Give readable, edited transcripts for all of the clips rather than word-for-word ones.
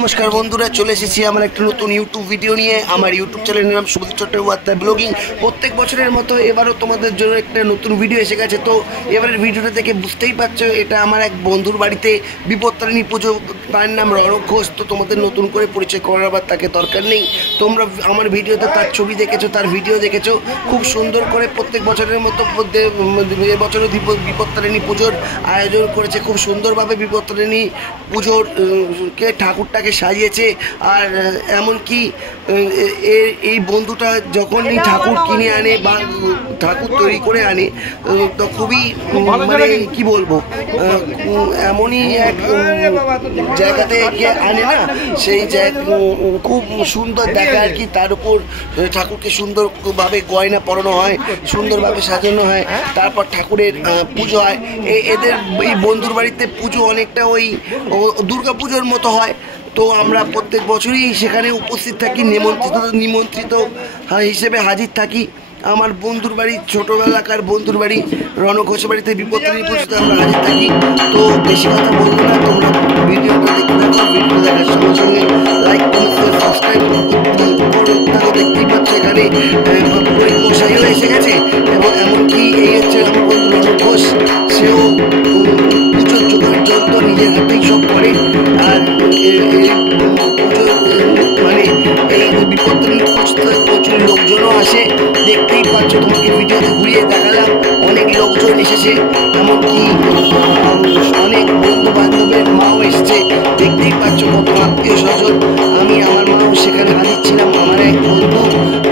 নমস্কার বন্ধুরা, চলে এসেছি আমার একটা নতুন ইউটিউব ভিডিও নিয়ে। আমার ইউটিউব চ্যানেলের নাম শুভদীপ চট্টোপাধ্যায় ব্লগিং। প্রত্যেক বছরের মতো এবারও তোমাদের জন্য একটা নতুন ভিডিও এসে গেছে। তো এবারের ভিডিওটা দেখে বুঝতেই পারছো, এটা আমার এক বন্ধুর বাড়িতে বিপত্তারিণী পুজো। তার নাম রণক ঘোষ। তো তোমাদের নতুন করে পরিচয় করাবার তাকে দরকার নেই। তোমরা আমার ভিডিওতে তার ছবি দেখেছো, তার ভিডিও দেখেছো। খুব সুন্দর করে প্রত্যেক বছরের মতো এবছরও বিপত্তারিণী পুজোর আয়োজন করেছে। খুব সুন্দরভাবে বিপত্তারিণী পুজোর ঠাকুরটাকে সাজিয়েছে। আর এমনকি এই বন্ধুটা যখনই ঠাকুর কিনে আনে বা ঠাকুর তৈরি করে আনে, তো খুবই মানে কি বলবো, এমনই এক জায়গাতে গিয়ে আনে না, সেই খুব সুন্দর দেখা আর কি। তার উপর ঠাকুরকে সুন্দরভাবে গয়না পরানো হয়, সুন্দরভাবে সাজানো হয়, তারপর ঠাকুরের পুজো হয়। এদের এই বন্ধুর বাড়িতে পুজো অনেকটা ওই দুর্গা পুজোর মতো হয়। তো আমরা প্রত্যেক বছরই সেখানে উপস্থিত থাকি, নিমন্ত্রিত হিসেবে হাজির থাকি। আমার বন্ধুর বাড়ি, ছোটোবেলাকার বন্ধুর বাড়ি রণক ঘোষের বাড়িতে বিপত্তারিণী পুজোতে আমরা হাজির থাকি। তো বেশি কথা বলবো না, তোমরা ভিডিওটা দেখতে থাকো। ভিডিও দেখার সঙ্গে সঙ্গে লাইক, কমেন্ট, সাবস্ক্রাইব থাকো। দেখতেই পাচ্ছ এখানে মশাইও এসে গেছে। এবং এমনকি এই হচ্ছে আমার বন্ধু রণক ঘোষ, সেও পুজোর জোগাড় যন্ত্র নিজের হাতেই সব করে। আর পুজোর মানে এই বিপত্তারিণী পুজোতে প্রচুর লোকজনও আসে। দেখতেই পাচ্ছ, তোমাকে ভিডিওতে ঘুরিয়ে দেখালাম, অনেক লোকজন এসেছে। এমনকি অনেক বন্ধু বান্ধবের মাও এসছে। দেখতেই পাচ্ছ কত আত্মীয় স্বজন। আমি আমার মাও সেখানে হাজির ছিলাম, আমার এক বন্ধু,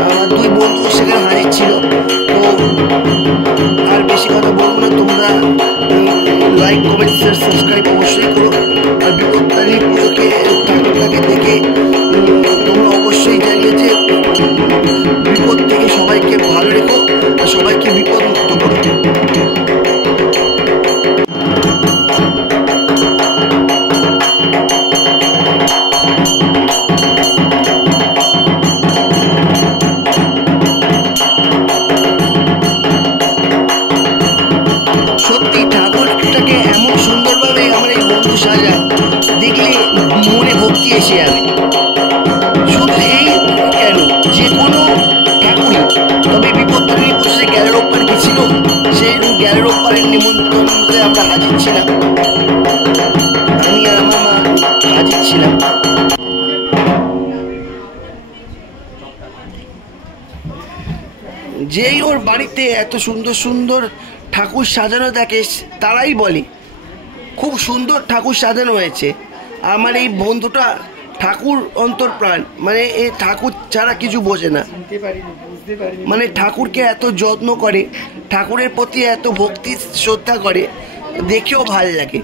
আমার দুই বন্ধু সেখানে হাজির ছিল। তো আর বেশি কথা বলবো না, তোমরা লাইক, কমেন্ট, শেয়ার, সাবস্ক্রাইব অবশ্যই করো। আর বিপত্তারিণী পুজোকে ঠাকুরটাকে দেখে তোমরা অবশ্যই জানিয়ে যে বিপদ থেকে সবাইকে ভালো রেখো আর সবাইকে বিপদ মুক্ত করো। সত্যি ঠাকুরটাকে এমন সুন্দরভাবে আমার এই বন্ধু সাজায়, দেখলে মনে ভক্তি এসে যাবে। শুধু এই কেন, যে কোনো ঠাকুরই, তবে বিপত্তারিণী পুজোতে গ্যালারোপ্পার গেছিল, সেই গ্যালারোপ্পারের নিমন্ত্রণে আমরা হাজির ছিলাম। আমি আর আমার মা হাজির ছিলাম। যেই ওর বাড়িতে এত সুন্দর সুন্দর ঠাকুর সাজানো দেখে, তারাই বলে খুব সুন্দর ঠাকুর সাজানো হয়েছে। আমার এই বন্ধুটা ঠাকুর অন্তর্প্রাণ, মানে এই ঠাকুর ছাড়া কিছু বোঝে না। মানে ঠাকুরকে এত যত্ন করে, ঠাকুরের প্রতি এত ভক্তি শ্রদ্ধা করে, দেখেও ভালো লাগে।